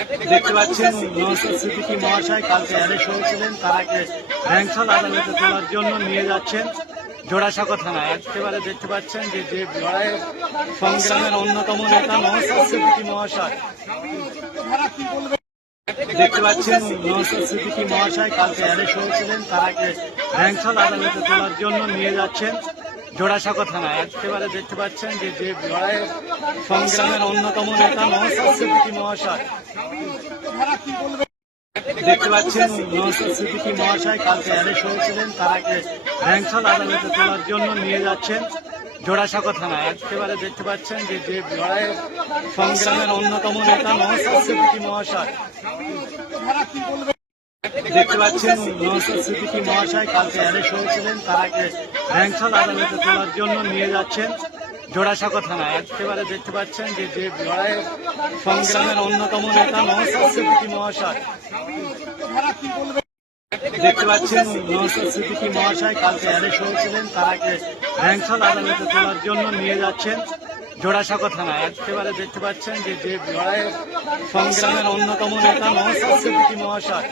দেখতে পাচ্ছেন নওসাদ মহাশয় কালকে অ্যারেস্ট হয়েছিলেন তারাকে ব্যাংশাল আদালতে তোলার জন্য নিয়ে যাচ্ছেন জোড়াসাঁকো থানায়। একেবারে দেখতে পাচ্ছেন যে যে লড়াইয়ের সংগ্রামের অন্যতম নেতা নওসাদ সিদ্দিকী মহাশয়। দেখতে পাচ্ছেন নওসাদ মহাশয় কালকে অ্যারেস্ট হয়েছিলেন তারাকে ব্যাংশাল আদালতে তোলার জন্য নিয়ে যাচ্ছেন জোড়াসাঁকো থানায় একেবারে দেখতে পাচ্ছেন যে যে লড়াইয়ের সংগ্রামের অন্যতম নেতা নওসাদ মহাশয়। দেখতে পাচ্ছেন নওসাদ মহাশয় কালকে অ্যারেস্ট হয়েছিলেন তারাকে ব্যাংশাল আদালতে তোলার জন্য নিয়ে যাচ্ছেন। জোড়াসাঁকো থানায় একেবারে দেখতে পাচ্ছেন যে যে লড়াইয়ের সংগ্রামের অন্যতম নেতা নওসাদ মহাশয়। দেখতে পাচ্ছেন সিদ্দিকী মহাশয় কালকে অ্যারেস্ট হয়েছিলেন তারাকে ব্যাংশাল আদালতে তোলার জন্য নিয়ে যাচ্ছেন জোড়াসাঁকো থানায়। একেবারে দেখতে পাচ্ছেন যে যে লড়াইয়ের সংগ্রামের অন্যতম নেতা নওসাদ সিদ্দিকী মহাশয়। দেখতে পাচ্ছেন নওসাদ সিদ্দিকী মহাশয় কালকে অ্যারেস্ট হয়েছিলেন তারাকে ব্যাংশাল আদালতে তোলার জন্য নিয়ে যাচ্ছেন জোড়াসাঁকো থানায় একেবারে দেখতে পাচ্ছেন যে যে লড়াইয়ের সংগ্রামের অন্যতম নেতা মহাশয় মহাশয়।